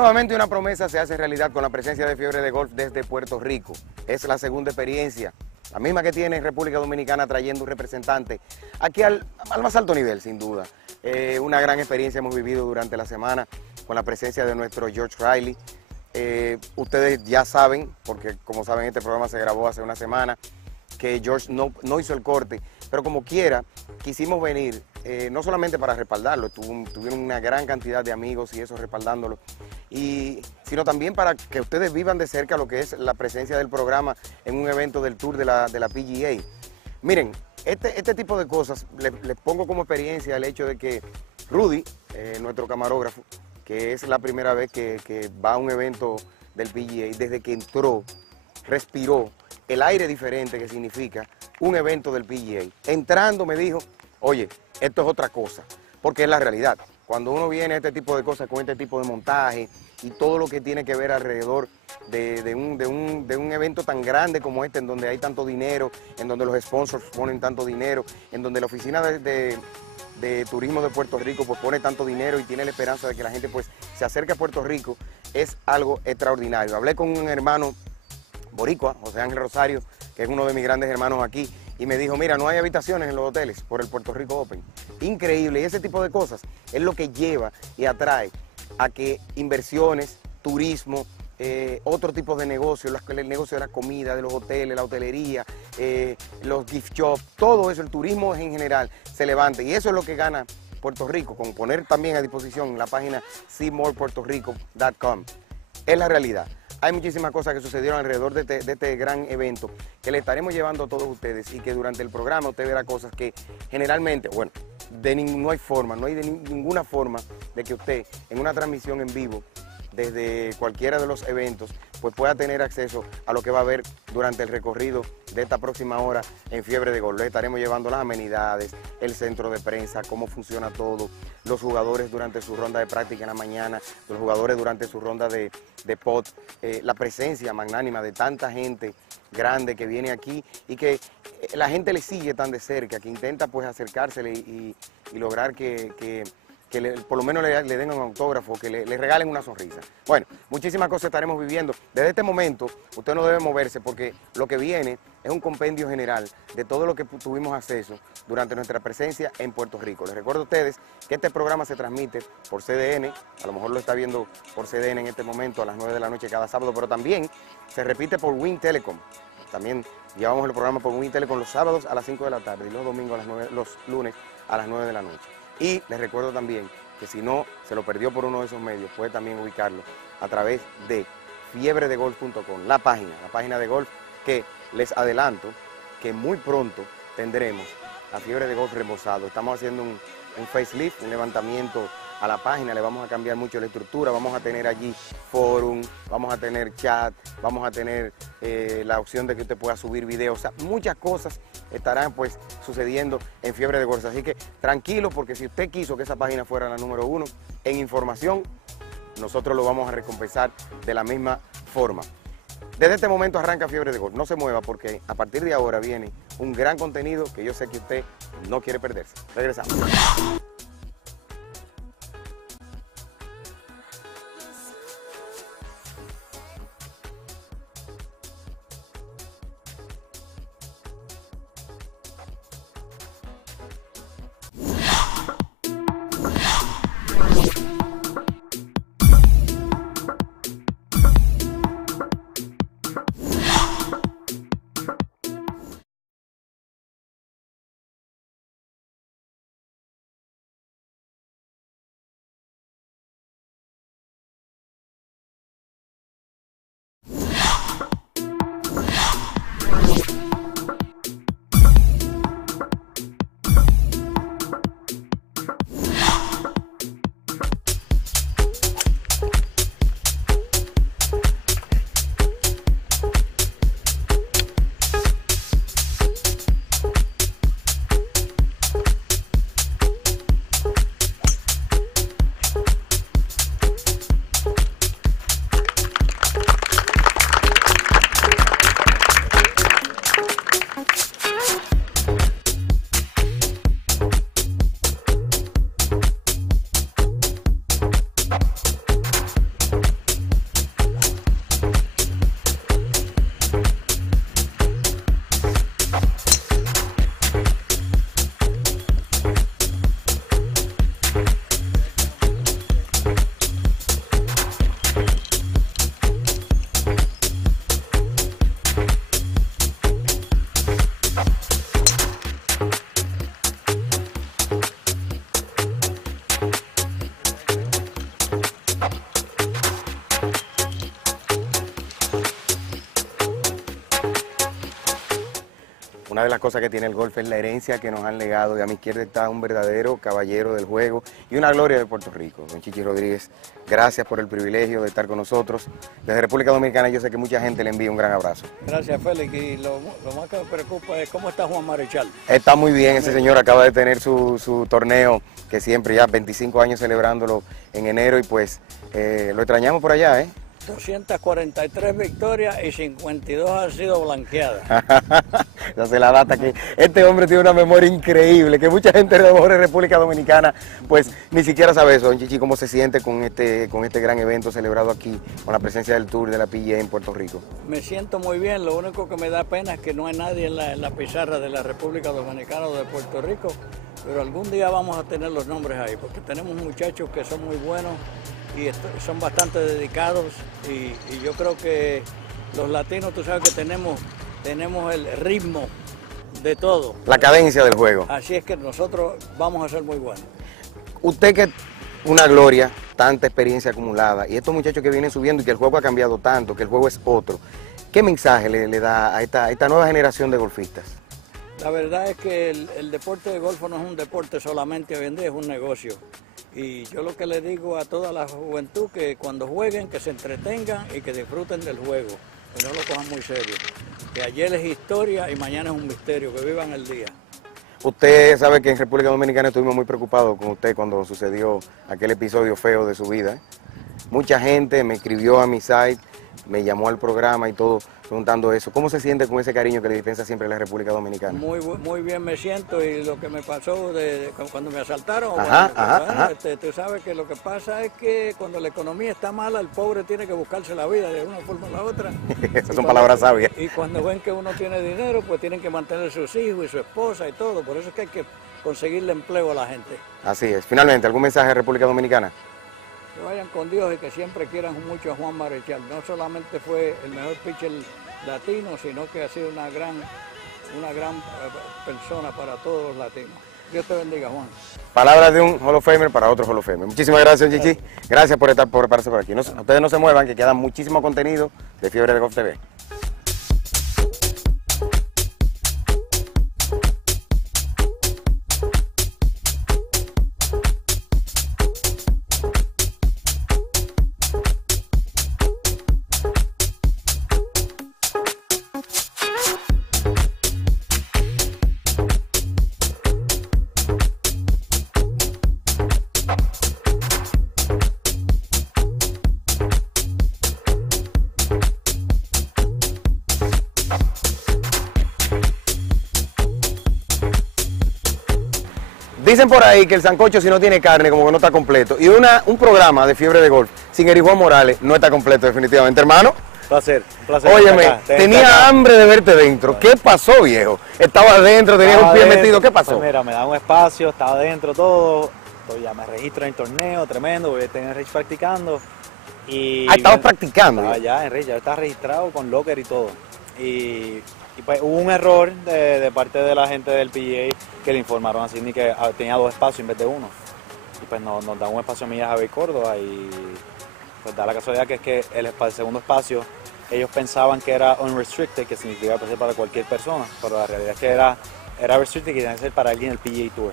Nuevamente una promesa se hace realidad con la presencia de Fiebre de Golf desde Puerto Rico. Es la segunda experiencia, la misma que tiene República Dominicana, trayendo un representante aquí al más alto nivel, sin duda. Una gran experiencia hemos vivido durante la semana con la presencia de nuestro George Riley. Ustedes ya saben, porque como saben este programa se grabó hace una semana, que George no hizo el corte, pero como quiera, quisimos venir, no solamente para respaldarlo, tuvieron una gran cantidad de amigos y eso respaldándolo, sino también para que ustedes vivan de cerca lo que es la presencia del programa en un evento del Tour de la PGA. Miren, este tipo de cosas, les pongo como experiencia el hecho de que Rudy, nuestro camarógrafo, que es la primera vez que va a un evento del PGA, desde que entró, respiró el aire diferente que significa un evento del PGA. Entrando me dijo, oye, esto es otra cosa, porque es la realidad. Cuando uno viene a este tipo de cosas, con este tipo de montaje y todo lo que tiene que ver alrededor de un evento tan grande como este, en donde hay tanto dinero, en donde los sponsors ponen tanto dinero, en donde la oficina de turismo de Puerto Rico pues pone tanto dinero y tiene la esperanza de que la gente pues se acerque a Puerto Rico, es algo extraordinario. Hablé con un hermano boricua, José Ángel Rosario, que es uno de mis grandes hermanos aquí, y me dijo, mira, no hay habitaciones en los hoteles por el Puerto Rico Open. Increíble, y ese tipo de cosas es lo que lleva y atrae a que inversiones, turismo, otro tipo de negocios, el negocio de la comida, de los hoteles, la hotelería, los gift shops, todo eso, el turismo en general, se levante. Y eso es lo que gana Puerto Rico, con poner también a disposición la página seamorepuertorico.com. Es la realidad. Hay muchísimas cosas que sucedieron alrededor de este gran evento que le estaremos llevando a todos ustedes y que durante el programa usted verá cosas que generalmente, bueno, no hay forma, no hay de ninguna forma de que usted en una transmisión en vivo desde cualquiera de los eventos pues pueda tener acceso a lo que va a haber durante el recorrido de esta próxima hora en Fiebre de Golf. Les estaremos llevando las amenidades, el centro de prensa, cómo funciona todo, los jugadores durante su ronda de práctica en la mañana, los jugadores durante su ronda de pot, la presencia magnánima de tanta gente grande que viene aquí y que la gente le sigue tan de cerca, que intenta pues acercársele y lograr que por lo menos le den un autógrafo, que le regalen una sonrisa. Bueno, muchísimas cosas estaremos viviendo. Desde este momento, usted no debe moverse porque lo que viene es un compendio general de todo lo que tuvimos acceso durante nuestra presencia en Puerto Rico. Les recuerdo a ustedes que este programa se transmite por CDN, a lo mejor lo está viendo por CDN en este momento a las 9 de la noche cada sábado, pero también se repite por Win Telecom. También llevamos el programa por Win Telecom los sábados a las 5 de la tarde y los domingos los lunes a las 9 de la noche. Y les recuerdo también que si no se lo perdió por uno de esos medios, puede también ubicarlo a través de fiebredegolf.com, la página de golf, que les adelanto que muy pronto tendremos la Fiebre de Golf reembolsado. Estamos haciendo un facelift, un levantamiento a la página, le vamos a cambiar mucho la estructura, vamos a tener allí forum, vamos a tener chat, vamos a tener la opción de que usted pueda subir videos, o sea, muchas cosas estarán pues sucediendo en Fiebre de Golf. Así que tranquilo, porque si usted quiso que esa página fuera la número 1 en información, nosotros lo vamos a recompensar de la misma forma. Desde este momento arranca Fiebre de Golf, no se mueva porque a partir de ahora viene un gran contenido que yo sé que usted no quiere perderse. Regresamos. Una de las cosas que tiene el golf es la herencia que nos han legado, y a mi izquierda está un verdadero caballero del juego y una gloria de Puerto Rico, don Chichi Rodríguez. Gracias por el privilegio de estar con nosotros. Desde República Dominicana yo sé que mucha gente le envía un gran abrazo. Gracias, Félix, y lo más que me preocupa es cómo está Juan Marechal. Está muy bien, ese señor acaba de tener su torneo, que siempre ya 25 años celebrándolo en enero, y pues lo extrañamos por allá, ¿eh? 243 victorias y 52 han sido blanqueadas. Esa es la data, que este hombre tiene una memoria increíble, que mucha gente de República Dominicana pues ni siquiera sabe eso. Don Chichi, ¿cómo se siente con este gran evento celebrado aquí, con la presencia del Tour de la PGA en Puerto Rico? Me siento muy bien, lo único que me da pena es que no hay nadie en la pizarra de la República Dominicana o de Puerto Rico, pero algún día vamos a tener los nombres ahí, porque tenemos muchachos que son muy buenos y son bastante dedicados, y yo creo que los latinos, tú sabes que tenemos el ritmo de todo. La cadencia del juego. Así es que nosotros vamos a ser muy buenos. Usted, que una gloria, tanta experiencia acumulada, y estos muchachos que vienen subiendo y que el juego ha cambiado tanto, que el juego es otro, ¿qué mensaje le da a esta nueva generación de golfistas? La verdad es que el deporte de golf no es un deporte solamente hoy en día, es un negocio. Y yo lo que le digo a toda la juventud, que cuando jueguen, que se entretengan y que disfruten del juego, que no lo cojan muy serio. Que ayer es historia y mañana es un misterio, que vivan el día. Usted sabe que en República Dominicana estuvimos muy preocupados con usted cuando sucedió aquel episodio feo de su vida, ¿eh? Mucha gente me escribió a mi site, me llamó al programa y todo, preguntando eso. ¿Cómo se siente con ese cariño que le dispensa siempre la República Dominicana? Muy bien me siento, y lo que me pasó cuando me asaltaron, tú sabes que lo que pasa es que cuando la economía está mala, el pobre tiene que buscarse la vida de una forma o la otra. Esas son palabras sabias. Y cuando ven que uno tiene dinero, pues tienen que mantener sus hijos y su esposa y todo. Por eso es que hay que conseguirle empleo a la gente. Así es. Finalmente, ¿algún mensaje a República Dominicana? Que vayan con Dios y que siempre quieran mucho a Juan Marechal. No solamente fue el mejor pitcher latino, sino que ha sido una gran persona para todos los latinos. Dios te bendiga, Juan. Palabras de un Hall of Famer para otro Hall of Famer. Muchísimas gracias, Chichi. Gracias por pararse por aquí. Ustedes no se muevan, que queda muchísimo contenido de Fiebre de Golf TV. Dicen por ahí que el sancocho, si no tiene carne, como que no está completo. Y un programa de Fiebre de Golf sin Eric Juan Morales no está completo definitivamente, hermano. Un placer. Óyeme, tenía hambre de verte dentro. ¿Qué pasó, viejo? Estabas adentro, tenías un pie metido. ¿Qué pasó? Pues mira, me da un espacio, estaba adentro todo. Ya me registro en el torneo, tremendo, voy a tener Rich practicando. Estabas practicando. Estaba ya en Rich, ya estaba registrado con locker y todo. Y pues hubo un error de parte de la gente del PGA, que le informaron a Sidney que tenía 2 espacios en vez de 1. Y pues nos da un espacio a mí y a Javier Córdoba, y pues da la casualidad que es que el segundo espacio ellos pensaban que era unrestricted, que significaba ser para cualquier persona, pero la realidad es que era restricted, que tenía que ser para alguien del PGA Tour.